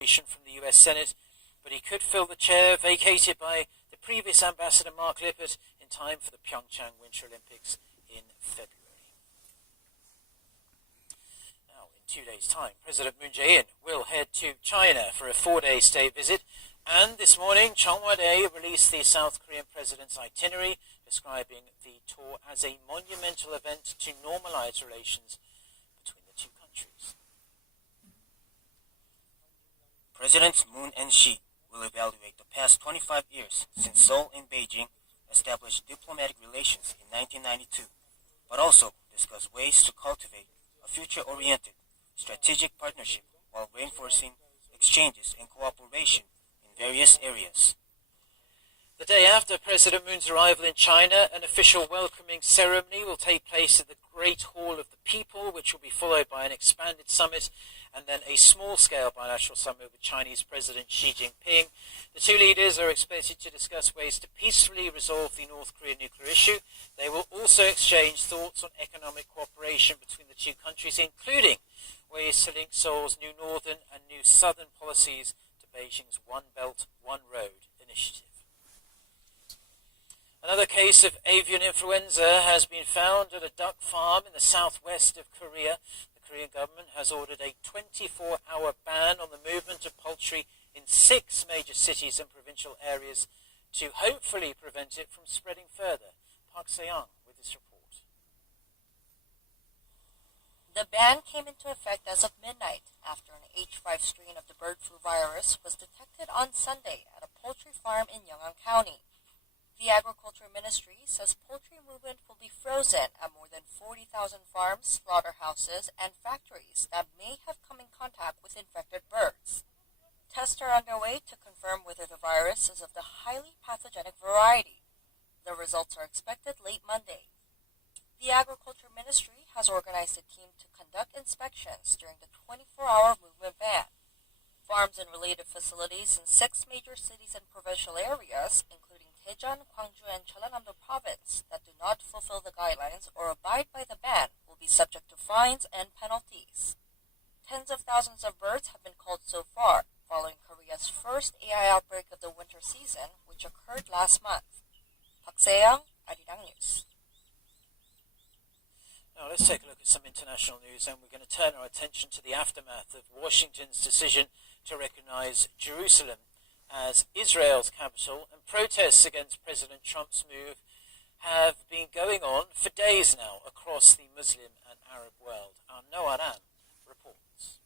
from the US Senate, but he could fill the chair vacated by the previous ambassador Mark Lippert in time for the Pyeongchang Winter Olympics in February. Now, in 2 days' time, President Moon Jae-in will head to China for a 4-day state visit, and this morning, Cheongwadae released the South Korean president's itinerary, describing the tour as a monumental event to normalize relations between the two countries. Presidents Moon and Xi will evaluate the past 25 years since Seoul and Beijing established diplomatic relations in 1992, but also discuss ways to cultivate a future-oriented strategic partnership while reinforcing exchanges and cooperation in various areas. The day after President Moon's arrival in China, an official welcoming ceremony will take place at the Great Hall of the People, which will be followed by an expanded summit and then a small-scale bilateral summit with Chinese President Xi Jinping. The two leaders are expected to discuss ways to peacefully resolve the North Korean nuclear issue. They will also exchange thoughts on economic cooperation between the two countries, including ways to link Seoul's new northern and new southern policies to Beijing's One Belt, One Road initiative. Another case of avian influenza has been found at a duck farm in the southwest of Korea. The Korean government has ordered a 24-hour ban on the movement of poultry in 6 major cities and provincial areas to hopefully prevent it from spreading further. Park Se-young with this report. The ban came into effect as of midnight after an H5 strain of the bird flu virus was detected on Sunday at a poultry farm in Yeongan County. The Agriculture Ministry says poultry movement will be frozen at more than 40,000 farms, slaughterhouses, and factories that may have come in contact with infected birds. Tests are underway to confirm whether the virus is of the highly pathogenic variety. The results are expected late Monday. The Agriculture Ministry has organized a team to conduct inspections during the 24-hour movement ban. Farms and related facilities in 6 major cities and provincial areas, including Daejeon, Gwangju, and Jeollanam-do province that do not fulfill the guidelines or abide by the ban will be subject to fines and penalties. Tens of thousands of birds have been culled so far, following Korea's first AI outbreak of the winter season, which occurred last month. Park Se-young, Arirang News. Now let's take a look at some international news, and we're going to turn our attention to the aftermath of Washington's decision to recognize Jerusalem as Israel's capital, and protests against President Trump's move have been going on for days now across the Muslim and Arab world. Our Noah Ram reports.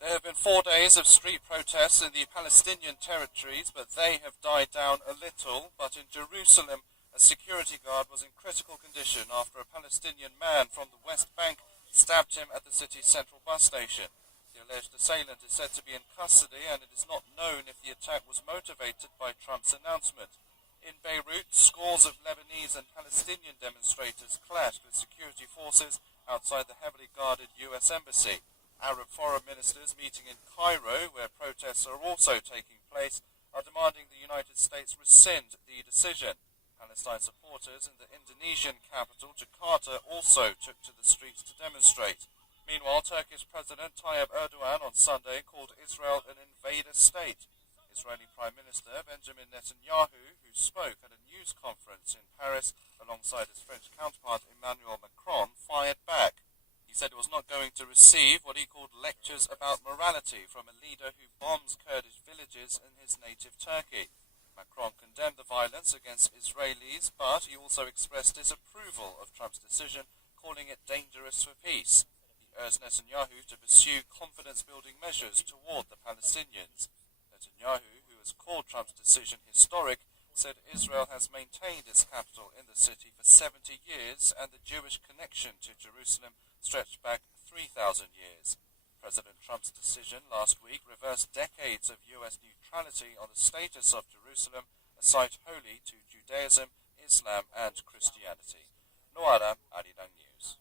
There have been 4 days of street protests in the Palestinian territories, but they have died down a little. But in Jerusalem, a security guard was in critical condition after a Palestinian man from the West Bank stabbed him at the city's central bus station. The alleged assailant is said to be in custody, and it is not known if the attack was motivated by Trump's announcement. In Beirut, scores of Lebanese and Palestinian demonstrators clashed with security forces outside the heavily guarded U.S. Embassy. Arab foreign ministers meeting in Cairo, where protests are also taking place, are demanding the United States rescind the decision. Palestine supporters in the Indonesian capital, Jakarta, also took to the streets to demonstrate. Meanwhile, Turkish President Tayyip Erdogan on Sunday called Israel an invader state. Israeli Prime Minister Benjamin Netanyahu, who spoke at a news conference in Paris alongside his French counterpart Emmanuel Macron, fired back. He said he was not going to receive what he called lectures about morality from a leader who bombs Kurdish villages in his native Turkey. Macron condemned the violence against Israelis, but he also expressed disapproval of Trump's decision, calling it dangerous for peace. Urged Netanyahu to pursue confidence-building measures toward the Palestinians. Netanyahu, who has called Trump's decision historic, said Israel has maintained its capital in the city for 70 years and the Jewish connection to Jerusalem stretched back 3,000 years. President Trump's decision last week reversed decades of U.S. neutrality on the status of Jerusalem, a site holy to Judaism, Islam, and Christianity. Noara, Arirang News.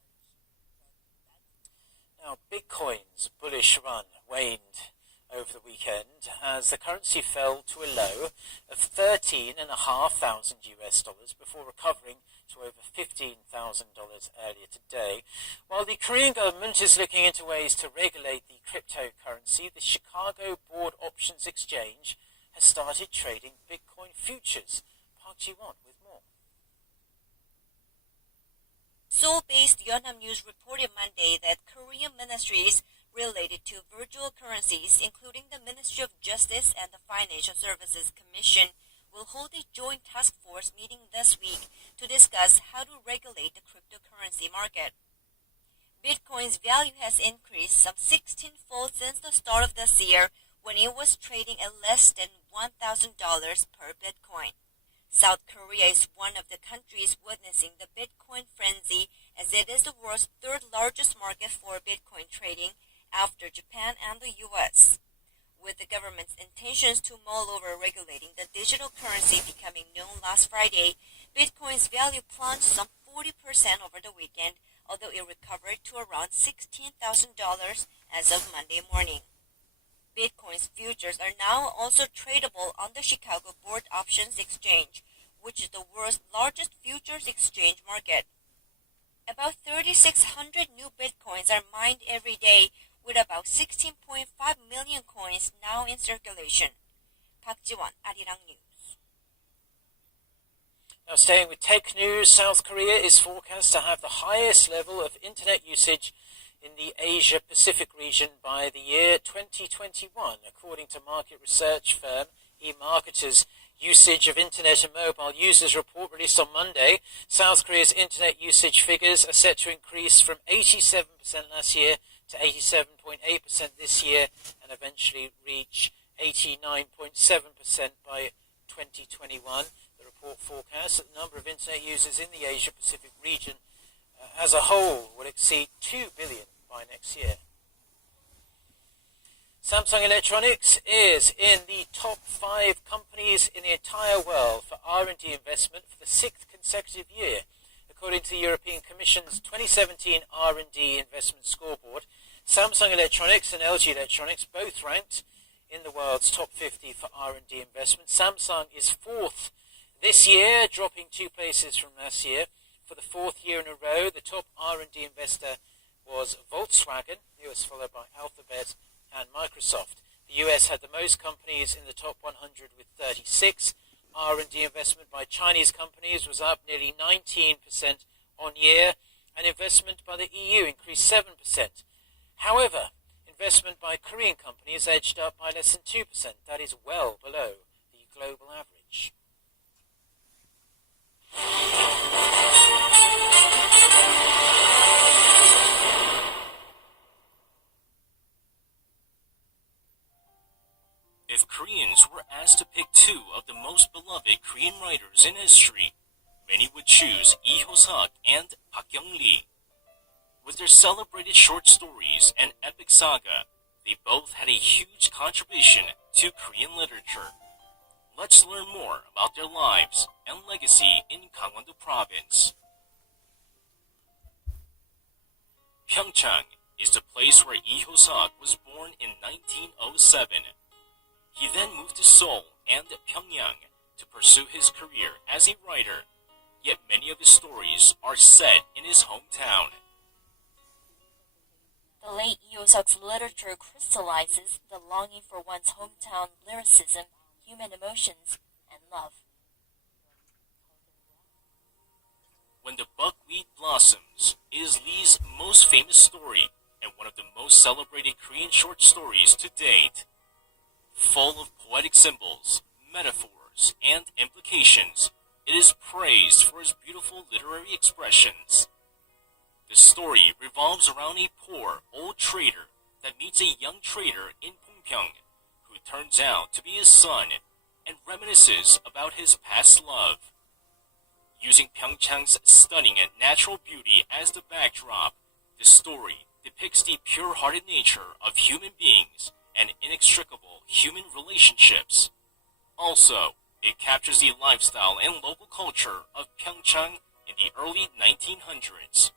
Now, Bitcoin's bullish run waned over the weekend as the currency fell to a low of $13,500 US before recovering to over $15,000 earlier today. While the Korean government is looking into ways to regulate the cryptocurrency, the Chicago Board Options Exchange has started trading Bitcoin futures. Park Ji-won with more. Seoul-based Yonhap News reported Monday that Korean ministries related to virtual currencies, including the Ministry of Justice and the Financial Services Commission, will hold a joint task force meeting this week to discuss how to regulate the cryptocurrency market. Bitcoin's value has increased some 16-fold since the start of this year, when it was trading at less than $1,000 per Bitcoin. South Korea is one of the countries witnessing the Bitcoin frenzy, as it is the world's third largest market for Bitcoin trading after Japan and the US. With the government's intentions to mull over regulating the digital currency becoming known last Friday, Bitcoin's value plunged some 40% over the weekend, although it recovered to around $16,000 as of Monday morning. Bitcoin's futures are now also tradable on the Chicago Board Options Exchange, which is the world's largest futures exchange market. About 3,600 new Bitcoins are mined every day, with about 16.5 million coins now in circulation. Park Ji-won, Arirang News. Now staying with tech news, South Korea is forecast to have the highest level of internet usage in the Asia-Pacific region by the year 2021, according to market research firm eMarketer's usage of internet and mobile users report released on Monday. South Korea's internet usage figures are set to increase from 87% last year to 87.8% this year and eventually reach 89.7% by 2021. The report forecasts that the number of internet users in the Asia-Pacific region as a whole will exceed 2 billion by next year. Samsung Electronics is in the top 5 companies in the entire world for R&D investment for the 6th consecutive year, according to the European Commission's 2017 R&D investment scoreboard. Samsung Electronics and LG Electronics both ranked in the world's top 50 for R&D investment. Samsung is 4th this year, dropping 2 places from last year. For the 4th year in a row, the top R&D investor was Volkswagen. It was followed by Alphabet and Microsoft. The US had the most companies in the top 100 with 36. R&D investment by Chinese companies was up nearly 19% on year, and investment by the EU increased 7%. However, investment by Korean companies edged up by less than 2%. That is well below the global average. If Koreans were asked to pick 2 of the most beloved Korean writers in history, many would choose Lee Hyo-seok and Park Kyung-lee. With their celebrated short stories and epic saga, they both had a huge contribution to Korean literature. Let's learn more about their lives and legacy in Gangwon-do Province. Pyeongchang is the place where Lee Hyo-seok was born in 1907. He then moved to Seoul and Pyongyang to pursue his career as a writer, yet many of his stories are set in his hometown. The late Lee Hyo-seok's literature crystallizes the longing for one's hometown lyricism, human emotions, and love. When the Buckwheat Blossoms is Lee's most famous story and one of the most celebrated Korean short stories to date. Full of poetic symbols, metaphors, and implications, it is praised for its beautiful literary expressions. The story revolves around a poor old trader that meets a young trader in Pyeongpyeong, who turns out to be his son, and reminisces about his past love. Using Pyeongchang's stunning and natural beauty as the backdrop, the story depicts the pure-hearted nature of human beings and inextricable human relationships. Also, it captures the lifestyle and local culture of Pyeongchang in the early 1900s.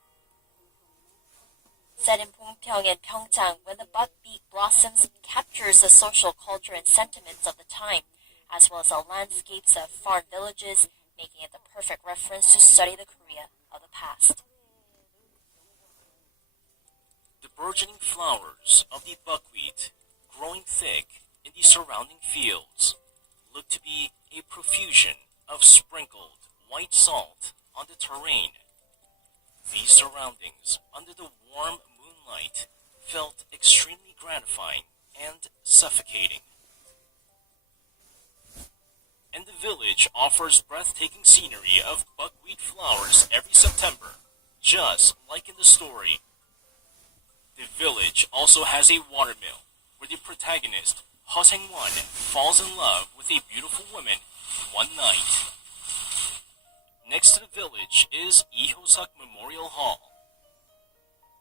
Set in Pyeongpyeong and Pyeongchang, when the buckbeak blossoms captures the social culture and sentiments of the time, as well as the landscapes of foreign villages, making it the perfect reference to study the Korea of the past. The burgeoning flowers of the buckwheat, growing thick in the surrounding fields, look to be a profusion of sprinkled white salt on the terrain. These surroundings, under the warm moonlight, felt extremely gratifying and suffocating. And the village offers breathtaking scenery of buckwheat flowers every September, just like in the story. The village also has a watermill, where the protagonist, Ho Sang-won, falls in love with a beautiful woman one night. Next to the village is Lee-ho-suk Memorial Hall.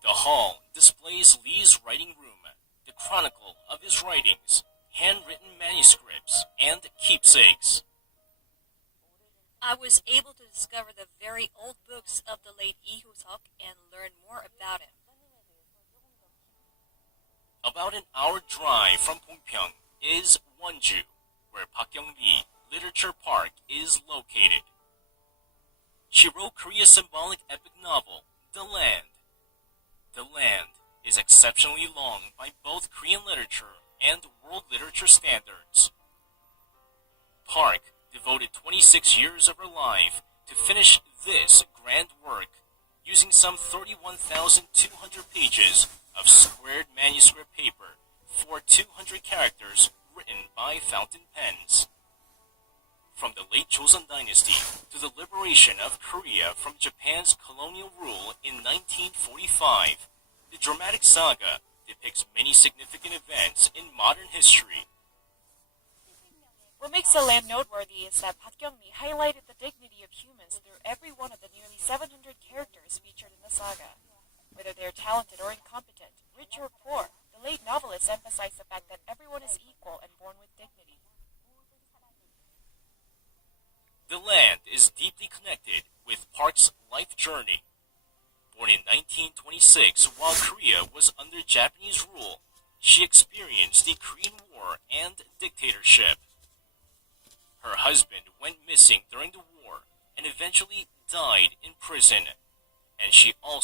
The hall displays Lee's writing room, the chronicle of his writings, handwritten manuscripts, and keepsakes. I was able to discover the very old books of the late Lee-ho-suk and learn more about him. About an hour drive from Pyeongpyeong is Wonju, where Park Young-lee Literature Park is located. She wrote Korea's symbolic epic novel, The Land. The Land is exceptionally long by both Korean literature and world literature standards. Park devoted 26 years of her life to finish this grand work, using some 31,200 pages of squared manuscript paper for 200 characters written by fountain pens. From the late Joseon dynasty to the liberation of Korea from Japan's colonial rule in 1945, the dramatic saga depicts many significant events in modern history. What makes The Land noteworthy is that Park Young-mi highlighted the dignity of humans through every one of the nearly 700 characters featured in the saga. Whether they're talented or incompetent, rich or poor, the late novelist emphasized the fact that everyone is equal and born with dignity. The Land is deeply connected with Park's life journey. Born in 1926 while Korea was under Japanese rule, she experienced the Korean War and dictatorship. Her husband went missing during the war and eventually died in prison, and she also